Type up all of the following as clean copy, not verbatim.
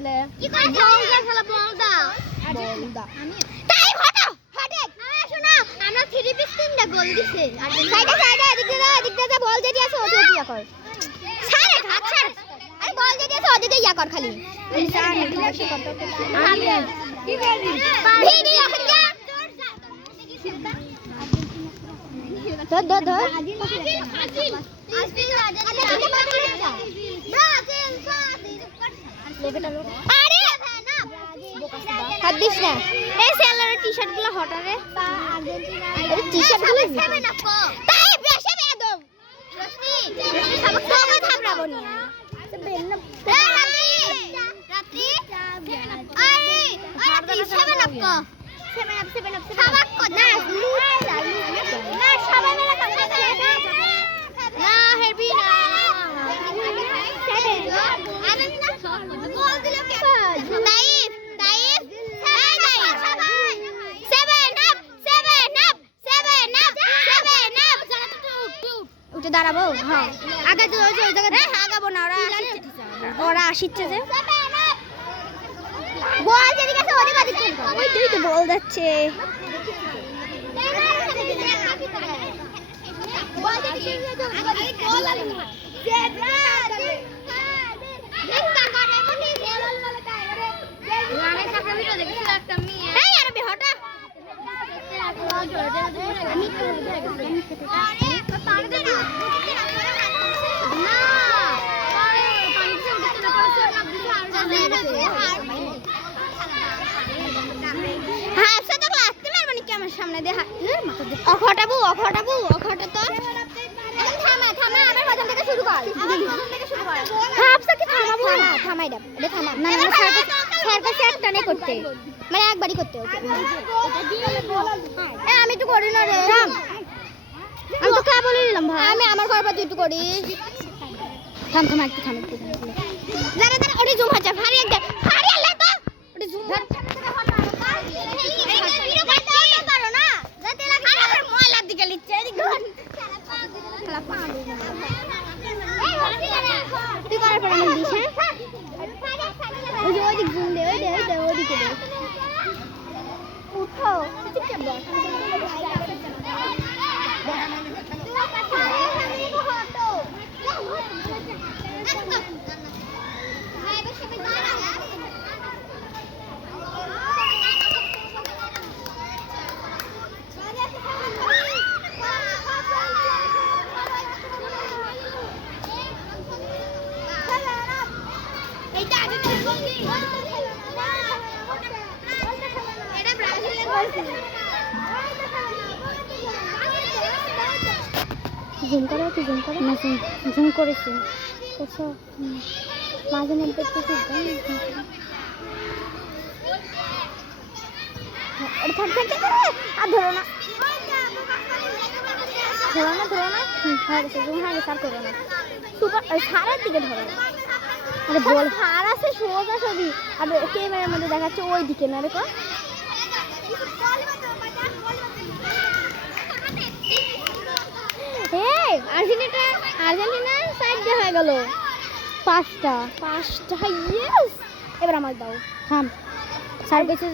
ছেলে কি করে বলদা খেলা বলদা বলদা তাই হটো হটে শোনো আমরা 3 পিস 3টা গোল দিছে সাইডে সাইডে এদিক দিয়ে বল যেটি আছে ওটা ইয়া কর ছাড়ে হাত ছাড় আরে বল যেটি আছে ওটা ইয়া কর খালি কি করবি ভিডিও হচ্ছে ধর ধর ধর আরে হাত দিস না এই সেলার টি-শার্ট গুলো হটারে আরে টি-শার্ট গুলো তাই বেশি বেদম রশ্মি সবক সবক থামরাবো না রাত্রি আরে রাত্রি 7 আপ কো 7 আপ সবক কো না না সবাই মেলা কথা না হেবি না আরে না বল দিল কে তাইফ তাইফ এই তাইফ সবাই 7 আপ 7 আপ 7 আপ 7 আপ উঠে দাঁড়াবো হ্যাঁ আগে তো ওই জায়গা আগাবো না ওরা আসিচ্ছে যে বল যেদিকে আছে ওদিকে দিতে ওই তুই তো বল যাচ্ছে বল যেদিকে বল আলি জেব্রা একটা করে বলি বল বলে তাই রে রানে সাথে ভিডিও দেখছিস একটা মেয়ে এই আরে বে হটা আমি তো আরে পানি দে না না পানি দিতে না পড়ছে না দিতে আর হ্যাঁ সাথে ক্লাস তোমার মানে কি আমার সামনে দে অখটাবু অখটা তো থামা আমার প্রথম থেকে শুরু কর হাফসা কি থামাবো না থামাই দাও এটা থামা না না স্যার কাছে একটা নে করতে মানে একবারই করতে ওকে আমি একটু করি না রে আমি তো কা বলে দিলাম ভাই আমি আমার করবা তুই একটু করিস থাম একটু যারা ওরে জুম হাজার ফারি এক ফারি আল্লাহ তো ওরে জুম উঠো জুম করো না জুম করেছি করছো মাঝে মধ্যে একটু থাক আর ধরো না সার করো না সুপার সারের দিকে ধরো আরে বল সার আছে সোজা ছবি আর ক্যামেরার মধ্যে দেখাচ্ছে ওই দিকে না রে আর্জেন্টিনার সাইড দিয়ে হয়ে গেল পাঁচটা ইয়েস এবার আমার দাও থাম স্যার বলছে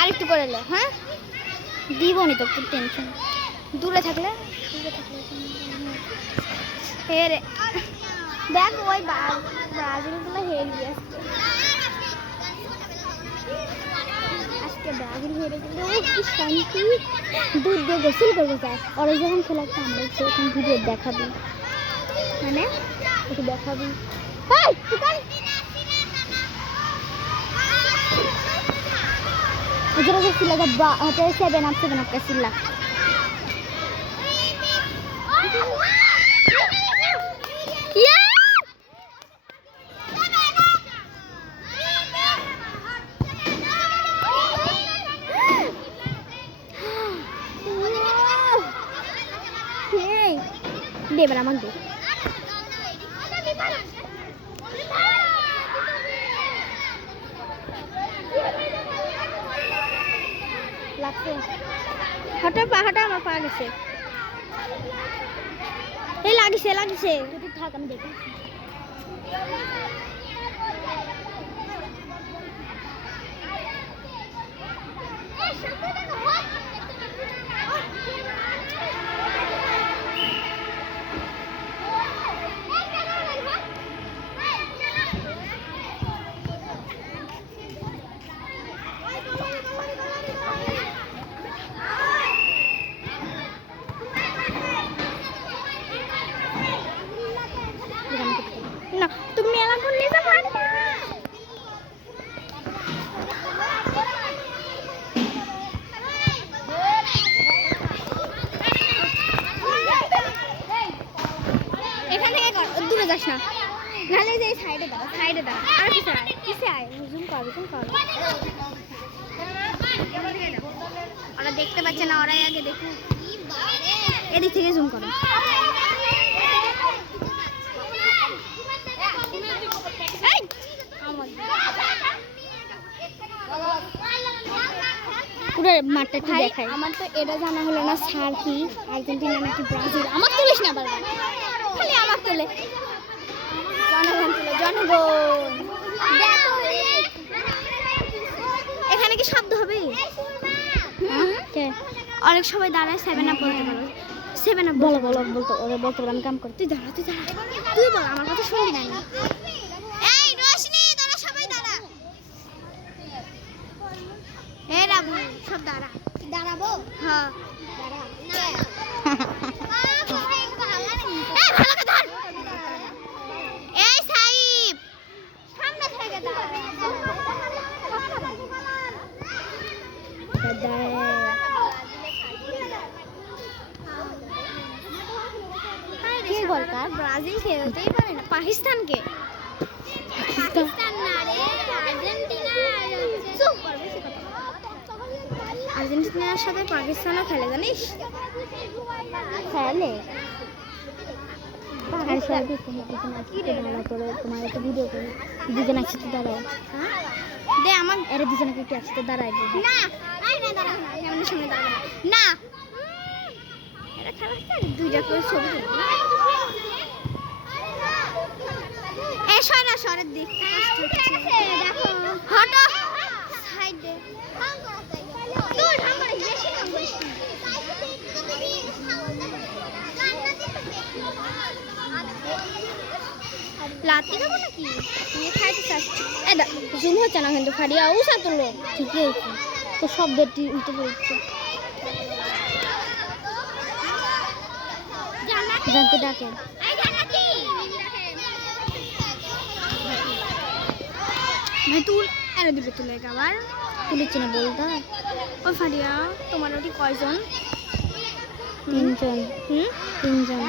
আরেকটু করে এলো হ্যাঁ দিবনি তো একটু টেনশন দূরে থাকলে রে দেখ ওই ব্রাজিলগুলো হেরে আসছে আজকে ব্রাজিল হেরে গেলে কি শান্তি দুধ দিয়ে গোসল করবো যায় ওরা যখন খেলা আমরা সেরকম ভিডিও দেখাবি মানে একটু দেখাবি সেভেন আপ সিল্লা এবার আমাকে লাগছে হাঁটা আমার পা গেছে এই লাগিছে যদি থাক আমি দেখি আর কিসে আয় জুম কর ওরা দেখতে পাচ্ছে না, ওরাই আগে দেখুক। এদিক থেকে জুম করো। পুরো মাঠটা একটু দেখাই। আমার তো এটা জানা হলো না, সার কি আর্জেন্টিনা নাকি ব্রাজিল। আমার তুলিস না বারবার, খালি আমার তুলে। জনগণ তুলে, জনগণ। এখানে কি শব্দ হবে? অনেক সবাই দাঁড়ায় 7 আপ বলতে পারো। 7 আপ বলো বলতে ওরা বলতে পারো। আমি কাম করি, তুই দাঁড়া তুই বল, আমার কথা শুনবি না। এই রোশনি, তোরা সবাই দাঁড়া। এই রাবু সব দাঁড়াবো। হ্যাঁ দাঁড়া। এই ভালো করে ধর। এই সাইব সামনে থেকে দাঁড়া। বলকার ব্রাজিল খেলতেই পারে না, পাকিস্তানকে। পাকিস্তান না রে, আর্জেন্টিনা। চুপ কর, বেশি কথা বল। আর্জেন্টিনার সাথে পাকিস্তানও খেলে, জানিস? খেলে। আর সব তোমার একটা ভিডিও করি, দুজন একসাথে দাঁড়ায়। দে আমার এর দুজনকে একটু একসাথে দাঁড়ায়। না আই না দাঁড়া না, এমন সামনে দাঁড়া না। এটা খেলা দুইটা করে ছবি তুলবো। এই সরা সরের দিক দেখো, হটো সাইডে। তুই ঢং করিস, বেশি ঢং করিস। লাতি দেবো নাকি? তুমি খাইতে চাচ্ছি। জুম হচ্ছে না কিন্তু ফাড়িয়া উষা তুলো। ঠিকই হয়েছে তো, শব্দটি উঠে পড়ছে। জানতে ডাকে ভাই, তুল এনে দিবে তুলে আবার তুলেছি না বলতে। ও ফারিয়া, তোমার ওটি কয়জন? 3 জন। 3 জন।